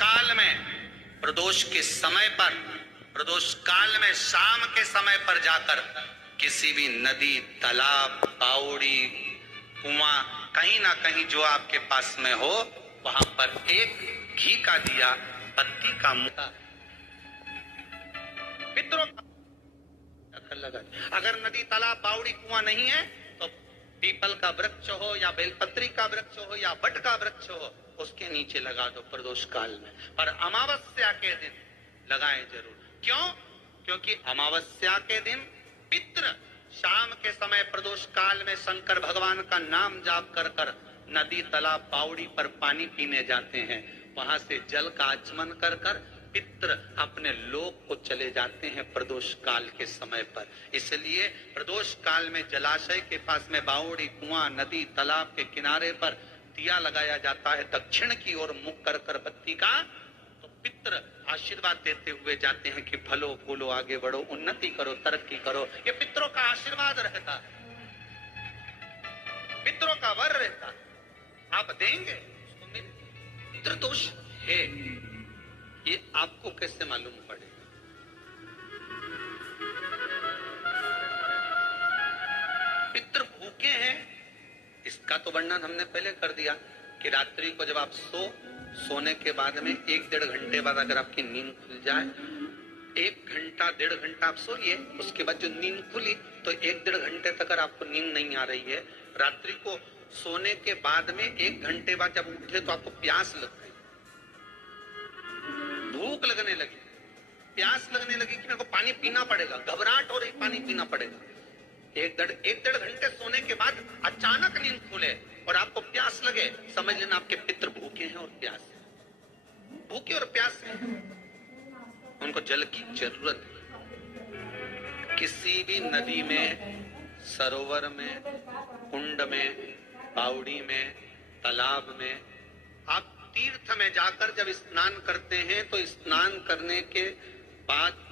काल में, प्रदोष के समय पर, प्रदोष काल में शाम के समय पर जाकर किसी भी नदी, तालाब, बावड़ी, कुआं, कहीं ना कहीं जो आपके पास में हो, वहां पर एक घी का दिया, पत्ती का मुद्दा, पितरों का लगा। अगर नदी, तालाब, बावड़ी, कुआं नहीं है तो पीपल का वृक्ष हो या बेलपत्री का वृक्ष हो या बट का वृक्ष हो, उसके नीचे लगा दो प्रदोष काल में। पर अमावस्या के दिन लगाएं जरूर। क्यों? क्योंकि अमावस्या के दिन पितृ शाम के समय प्रदोष काल में शंकर भगवान का नाम जाप कर कर नदी, तालाब, बावड़ी पर पानी पीने जाते हैं। वहां से जल का आचमन कर कर पितृ अपने लोक को चले जाते हैं प्रदोष काल के समय पर। इसलिए प्रदोष काल में जलाशय के पास में बावड़ी, कुआं, नदी, तालाब के किनारे पर दिया लगाया जाता है दक्षिण की ओर मुख कर कर बत्ती का। तो पितृ आशीर्वाद देते हुए जाते हैं कि फलो फूलो, आगे बढ़ो, उन्नति करो, तरक्की करो। ये पितरों का आशीर्वाद रहता है, पितरों का वर रहता है। आप देंगे उसको मिल। पितृदोष है, ये आपको कैसे मालूम पड़ेगा? पितृ भूखे हैं, इसका तो वर्णन हमने पहले कर दिया कि रात्रि को जब आप सोने के बाद में 1-1.5 घंटे बाद अगर आपकी नींद खुल जाए, 1 घंटा 1.5 घंटा आप सोइए, उसके बाद जो नींद खुली तो 1-1.5 घंटे तक अगर आपको नींद नहीं आ रही है, रात्रि को सोने के बाद में 1 घंटे बाद जब उठे तो आपको प्यास लग गई, भूख लगने लगी, प्यास लगने लगी कि मेरे को पानी पीना पड़ेगा, घबराहट हो रही, पानी पीना पड़ेगा। 1-1.5 घंटे सोने के बाद अचानक नींद खुले और आपको प्यास लगे, समझ लेना आपके पितृ भूखे हैं और प्यास है। भूखे और प्यास है, उनको जल की जरूरत है। किसी भी नदी में, सरोवर में, कुंड में, बावड़ी में, तालाब में, आप तीर्थ में जाकर जब स्नान करते हैं तो स्नान करने के बाद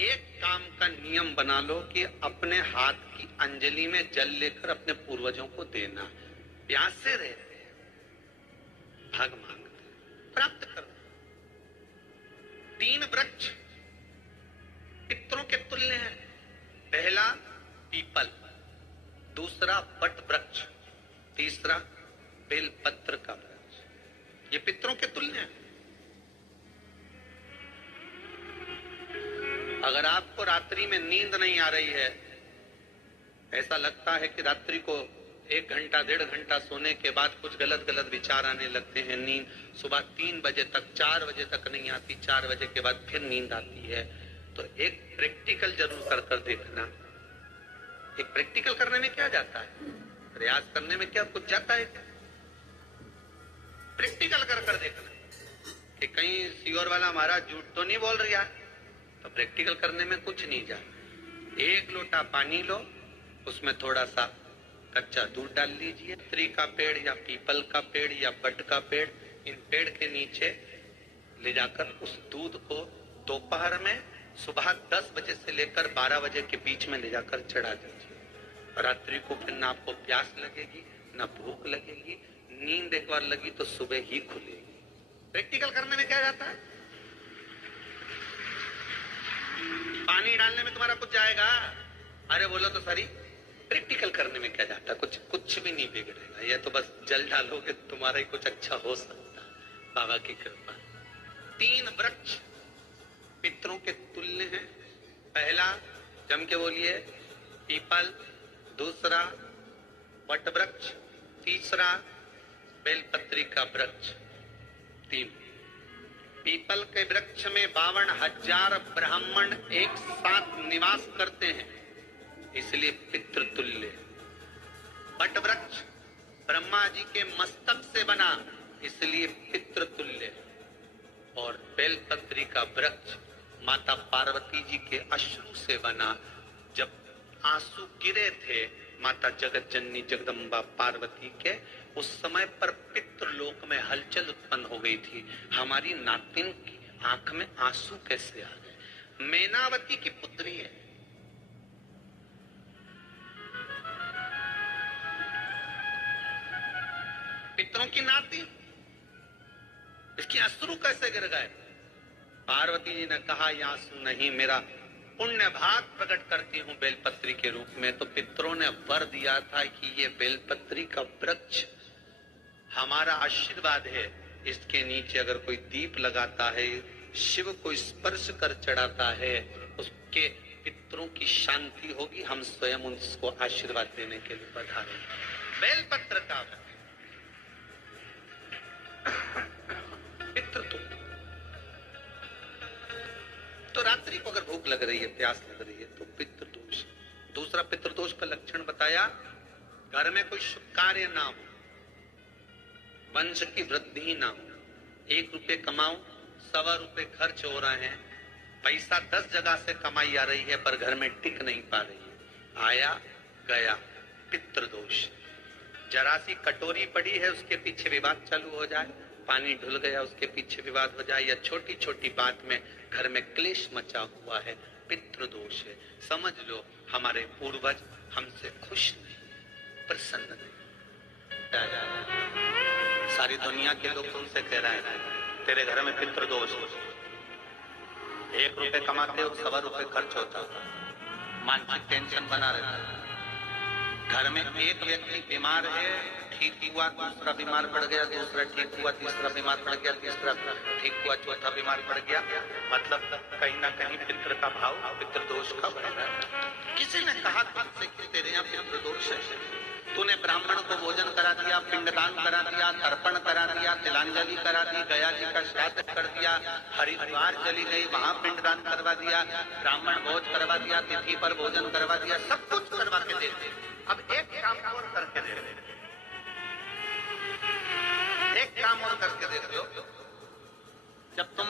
एक काम का नियम बना लो कि अपने हाथ की अंजलि में जल लेकर अपने पूर्वजों को देना। प्यासे रहते हैं, भाग मांगते हैं, प्राप्त करो। 3 वृक्ष पितरों के तुल्य हैं। पहला पीपल, दूसरा बट वृक्ष, तीसरा बेलपत्र का वृक्ष। ये पितरों के तुल्य हैं। अगर आपको रात्रि में नींद नहीं आ रही है, ऐसा लगता है कि रात्रि को 1 घंटा 1.5 घंटा सोने के बाद कुछ गलत गलत विचार आने लगते हैं, नींद सुबह 3 बजे तक, 4 बजे तक नहीं आती, 4 बजे के बाद फिर नींद आती है, तो एक प्रैक्टिकल जरूर कर कर देखना। एक प्रैक्टिकल करने में क्या जाता है? प्रयास करने में क्या कुछ जाता है? प्रैक्टिकल कर कर देखना कि कहीं सीओर वाला हमारा झूठ तो नहीं बोल रहा है। तो प्रैक्टिकल करने में कुछ नहीं जाए। 1 लोटा पानी लो, उसमें थोड़ा सा कच्चा दूध डाल लीजिए। पत्री का पेड़ या पीपल का पेड़ या बट का पेड़, इन पेड़ के नीचे ले जाकर उस दूध को दोपहर में सुबह 10 बजे से लेकर 12 बजे के बीच में ले जाकर चढ़ा दीजिए। रात्रि को फिर ना आपको प्यास लगेगी, ना भूख लगेगी। नींद एक बार लगी तो सुबह ही खुलेगी। प्रैक्टिकल करने में क्या जाता है? पानी डालने में तुम्हारा कुछ जाएगा? अरे बोलो तो सही। प्रैक्टिकल करने में क्या जाता है? कुछ भी नहीं बिगड़ेगा। ये तो बस जल डालोगे तुम्हारा ही कुछ अच्छा हो सकता है, बाबा की कृपा। 3 वृक्ष पितरों के तुल्य हैं। पहला जम के बोलिए पीपल, दूसरा वट वृक्ष, तीसरा बेलपत्री का वृक्ष। 3 पीपल के वृक्ष में 52,000 ब्राह्मण एक साथ निवास करते हैं, इसलिए पितृतुल्य। बट वृक्ष ब्रह्मा जी के मस्तक से बना, इसलिए पितृतुल्य। और बेलपत्री का वृक्ष माता पार्वती जी के अश्रु से बना। जब आंसू गिरे थे माता जगत जननी जगदम्बा पार्वती के, उस समय पर पितृलोक में हलचल उत्पन्न हो गई थी। हमारी नातिन की आंख में आंसू कैसे आ गए? मैनावती की पुत्री है, पितरों की नाती। इसके अश्रु कैसे गिर गए? पार्वती जी ने कहा, ये आंसू नहीं, मेरा पुण्य भाग प्रकट करती हूँ बेलपत्री के रूप में। तो पितरों ने वर दिया था कि ये बेलपत्री का वृक्ष हमारा आशीर्वाद है, इसके नीचे अगर कोई दीप लगाता है, शिव को स्पर्श कर चढ़ाता है, उसके पितरों की शांति होगी। हम स्वयं उसको आशीर्वाद देने के लिए पधारे। बेलपत्र का पितृ तो रात्रि को अगर भूख लग रही है, प्यास लग रही है, तो पितृदोष। दूसरा पितृदोष का लक्षण बताया, घर में कोई शुभ कार्य ना हो, वंश की वृद्धि ना हो, 1 रुपए कमाओ, 1.25 रुपए खर्च हो रहे हैं, पैसा 10 जगह से कमाई आ रही है पर घर में टिक नहीं पा रही है, आया गया, पितृदोष। जरा सी कटोरी पड़ी है, उसके पीछे विवाद चालू हो जाए, पानी ढुल गया, उसके पीछे विवाद हो जाए, या छोटी छोटी बात में घर में क्लेश मचा हुआ है, पितृदोष है। समझ लो हमारे पूर्वज हमसे खुश नहीं, प्रसन्न नहीं। सारी दुनिया के लोग तुमसे कह रहे हैं तेरे घर में पितृदोष, 1 रुपए कमाते हो, 1.25 रुपए खर्च होता, मानसिक टेंशन बना रहता है। घर में एक व्यक्ति बीमार है, ठीक हुआ, दूसरा बीमार पड़ गया, दूसरा ठीक हुआ, तीसरा बीमार पड़ गया, तीसरा ठीक हुआ, चौथा बीमार पड़ गया। मतलब कहीं ना कहीं पितृ का भाव, पितृदोष का बढ़ रहा है। किसी ने कहा तुमसे कि तेरे यहाँ पितृदोष है, तूने ब्राह्मण को भोजन करा दिया, पिंडदान करा दिया, तर्पण करा दिया, तिलांजलि करा दी, गया जी का श्राद्ध कर दिया, हरिद्वार चली गई, वहां पिंडदान करवा दिया, ब्राह्मण भोज करवा दिया, तिथि पर भोजन करवा दिया, सब कुछ करवा के दे दिया। अब एक काम और करके दे दो, एक काम और करके दे दो। जब तुम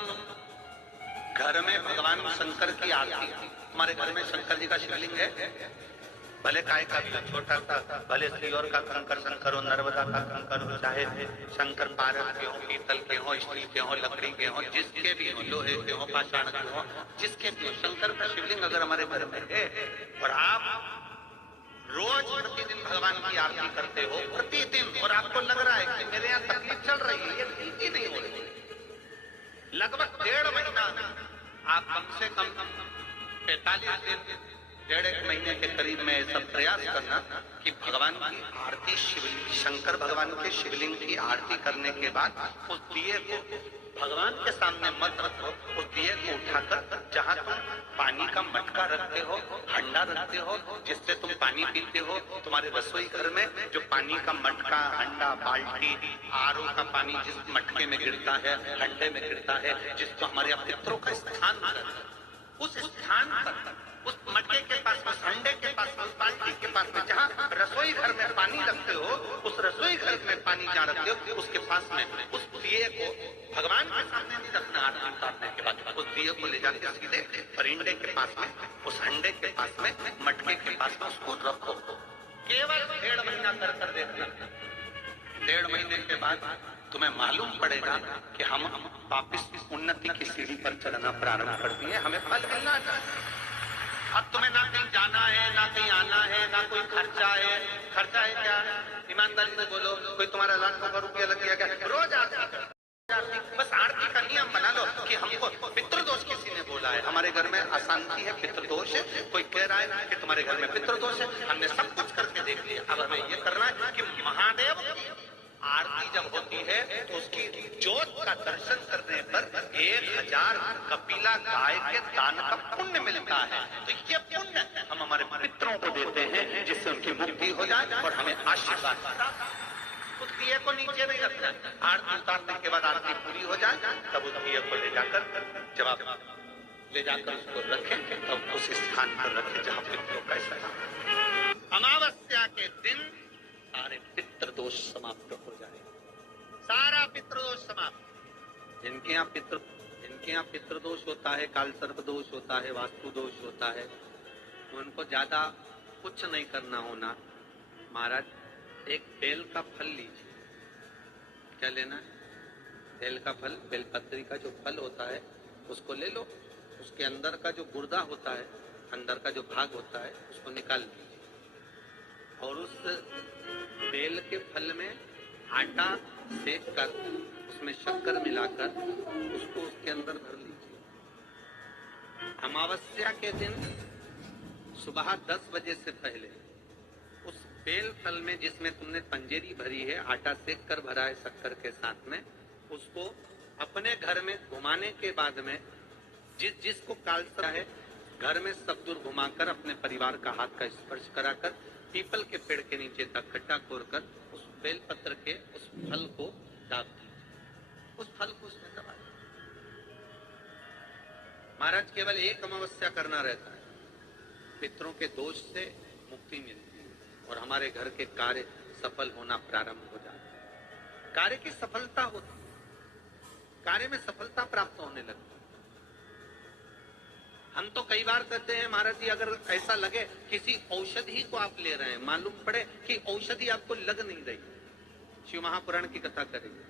घर में भगवान शंकर की आरती, तुम्हारे घर में शंकर जी का शिवलिंग है, भले काय का भी छोटा सा, भले सियोर का कंकर शंकर हो, नर्मदा का कंकर हो, चाहे शंकर पारस के हो, पीतल के हो, स्टील के हो, लकड़ी के हो, जिसके भी हो, लोहे के हो, पाषाण के हो, जिसके भी हो, शंकर का शिवलिंग अगर हमारे घर में है और आप रोज प्रतिदिन भगवान की आरती करते हो, प्रतिदिन, और आपको लग रहा है कि मेरे यहाँ तकलीफ चल रही है, ये ठीक ही नहीं हो रही, लगभग 1.5 महीना आप कम से कम 45 दिन, 1.5 महीने के करीब में सब प्रयास करना कि भगवान की आरती, शिवलिंग, शंकर भगवान के शिवलिंग की आरती करने के बाद उस दिए को भगवान के सामने मत रखो, उस दिए को उठाकर जहाँ तुम पानी का मटका रखते हो, हंडा रखते हो, जिससे तुम पानी पीते हो, तुम्हारे रसोई घर में जो पानी का मटका, हंडा, बाल्टी, आरओ का पानी जिस मटके में गिरता है, हंडे में गिरता है, जिसको हमारे पितरों का स्थान रहता है, उस स्थान पर, उस मटके के पास, उस हंडे के पास, उस बाल्टी के पास में जहाँ रसोई घर में पानी रखते हो, उस रसोई घर में पानी जहाँ रखते हो, उसके पास में उस दिए को भगवान के सामने नहीं रखना। आरती उतारने के बाद उस दिए को ले जाके सीधे परिंडे के पास में, उस हंडे के पास में, मटके के पास में उसको रखो। केवल 1.5 महीना कर देखना। 1.5 महीने के बाद तुम्हें मालूम पड़ेगा कि हम वापिस उन्नति की सीढ़ी पर चलना प्रारंभ कर दिए, हमें फल मिलना चाहिए। अब तुम्हें ना कहीं जाना है, ना कहीं आना है, ना कोई खर्चा है। खर्चा है क्या? ईमानदारी से बोलो, कोई तुम्हारा लाखों का रुपया लग गया, रोज आरती, बस आरती का नियम बना लो कि हमको पितृदोष किसी ने बोला है, हमारे घर में अशांति है, पितृदोष है, कोई कह रहा है कि तुम्हारे घर में पितृदोष है, हमने सब कुछ करके देख लिया, अब हमें ये करना है कि महादेव आरती जब होती है तो उसकी ज्योत का दर्शन करने पर 1000 कपिला गाय के दान का पुण्य मिलता है। तो ये पुण्य हम हमारे पितरों को देते हैं, जिससे उनकी मुक्ति हो जाए और हमें आशीर्वाद। उस दिए को नीचे नहीं रखना, आरती उतारने के बाद आरती पूरी हो जाए तब उस दिए को ले जाकर, जब आप ले जाकर उसको रखें तब उस स्थान पर रखें जहाँ पितरों का स्थान। अमावस्या के दिन सारे पितृदोष समाप्त हो जाए, सारा पितृदोष समाप्त। जिनके यहाँ पितृदोष होता है, काल सर्प दोष होता है, वास्तु दोष होता है, उनको ज्यादा कुछ नहीं करना होना। महाराज एक बेल का फल लीजिए। क्या लेना है? बेल का फल, बेलपत्री का जो फल होता है उसको ले लो, उसके अंदर का जो गुर्दा होता है, अंदर का जो भाग होता है, उसको निकाल लीजिए और उस बेल के फल में आटा सेक कर उसमें शक्कर मिलाकर उसको उसके अंदर भर लीजिए। अमावस्या के दिन सुबह 10 बजे से पहले उस बेल फल में जिसमें तुमने पंजेरी भरी है, आटा सेक कर भरा है शक्कर के साथ में, उसको अपने घर में घुमाने के बाद में जिसको कालसा है घर में सब दूर घुमाकर अपने परिवार का हाथ का स्पर्श कराकर पीपल के पेड़ के नीचे तक खड्डा खोदकर उस बेलपत्र के उस फल को दाब दीजिए। उस फल को उसमें दबा दीजिए। महाराज केवल एक अमावस्या करना रहता है, पितरों के दोष से मुक्ति मिलती है और हमारे घर के कार्य सफल होना प्रारंभ हो जाता है। कार्य की सफलता होती है, कार्य में सफलता प्राप्त होने लगती है। हम तो कई बार कहते हैं महाराज जी, अगर ऐसा लगे किसी औषधि को आप ले रहे हैं, मालूम पड़े कि औषधि आपको लग नहीं रही, शिव महापुराण की कथा करेंगे,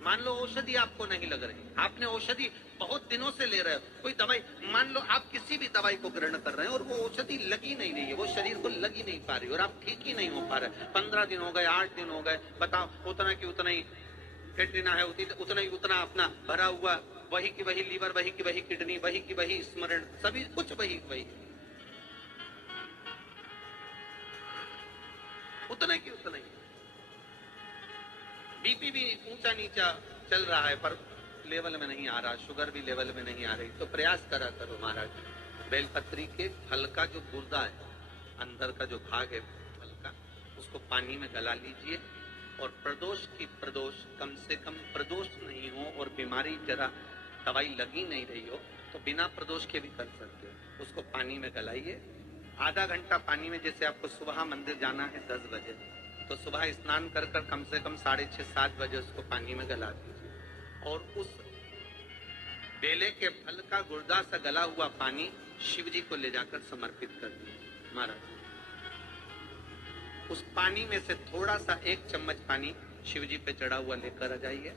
मान लो औषधि आपको नहीं लग रही, आपने औषधि बहुत दिनों से ले रहे हो, कोई दवाई, मान लो आप किसी भी दवाई को ग्रहण कर रहे हैं और वो औषधि लगी नहीं रही है, वो शरीर को लगी नहीं पा रही और आप ठीक ही नहीं हो पा रहे, 15 दिन हो गए, 8 दिन हो गए, बताओ, उतना की उतना ही कैटरीना है, उतना ही उतना अपना भरा हुआ, वही की वही लीवर, वही की वही किडनी, वही की वही स्मरण, सभी कुछ वही वही, उतना की उतना ही। बीपी भी ऊंचा नीचा चल रहा है पर लेवल में नहीं आ रहा, शुगर भी लेवल में नहीं आ रही, तो प्रयास करा करो महाराज, बेलपत्री के फल का जो गुर्दा है, अंदर का जो भाग है फल का, उसको पानी में गला लीजिए और प्रदोष की प्रदोष, कम से कम प्रदोष नहीं हो और बीमारी जरा दवाई लगी नहीं रही हो तो बिना प्रदोष के भी कर सकते हो, उसको पानी में गलाइए। आधा घंटा पानी में, जैसे आपको सुबह मंदिर जाना है 10 बजे, तो सुबह स्नान कर कर कम से कम 6:30-7 बजे उसको पानी में गला दीजिए और उस बेले के फल का गुर्दा सा गला हुआ पानी शिव जी को ले जाकर समर्पित कर दीजिए। महाराज उस पानी में से थोड़ा सा 1 चम्मच पानी शिव जी पे चढ़ा हुआ लेकर आ जाइए।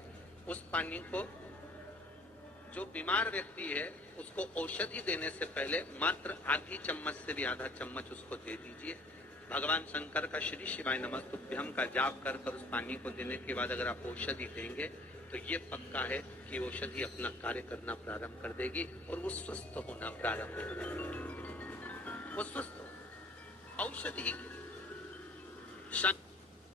उस पानी को जो बीमार व्यक्ति है उसको औषधि देने से पहले मात्र आधी चम्मच से भी आधा चम्मच उसको दे दीजिए। भगवान शंकर का श्री शिवाय नमस्तुभ्यम का जाप कर कर उस पानी को देने के बाद अगर आप औषधि देंगे तो ये पक्का है कि औषधि अपना कार्य करना प्रारंभ कर देगी और वो स्वस्थ होना प्रारंभ हो जाएगी। वो स्वस्थ हो औषधि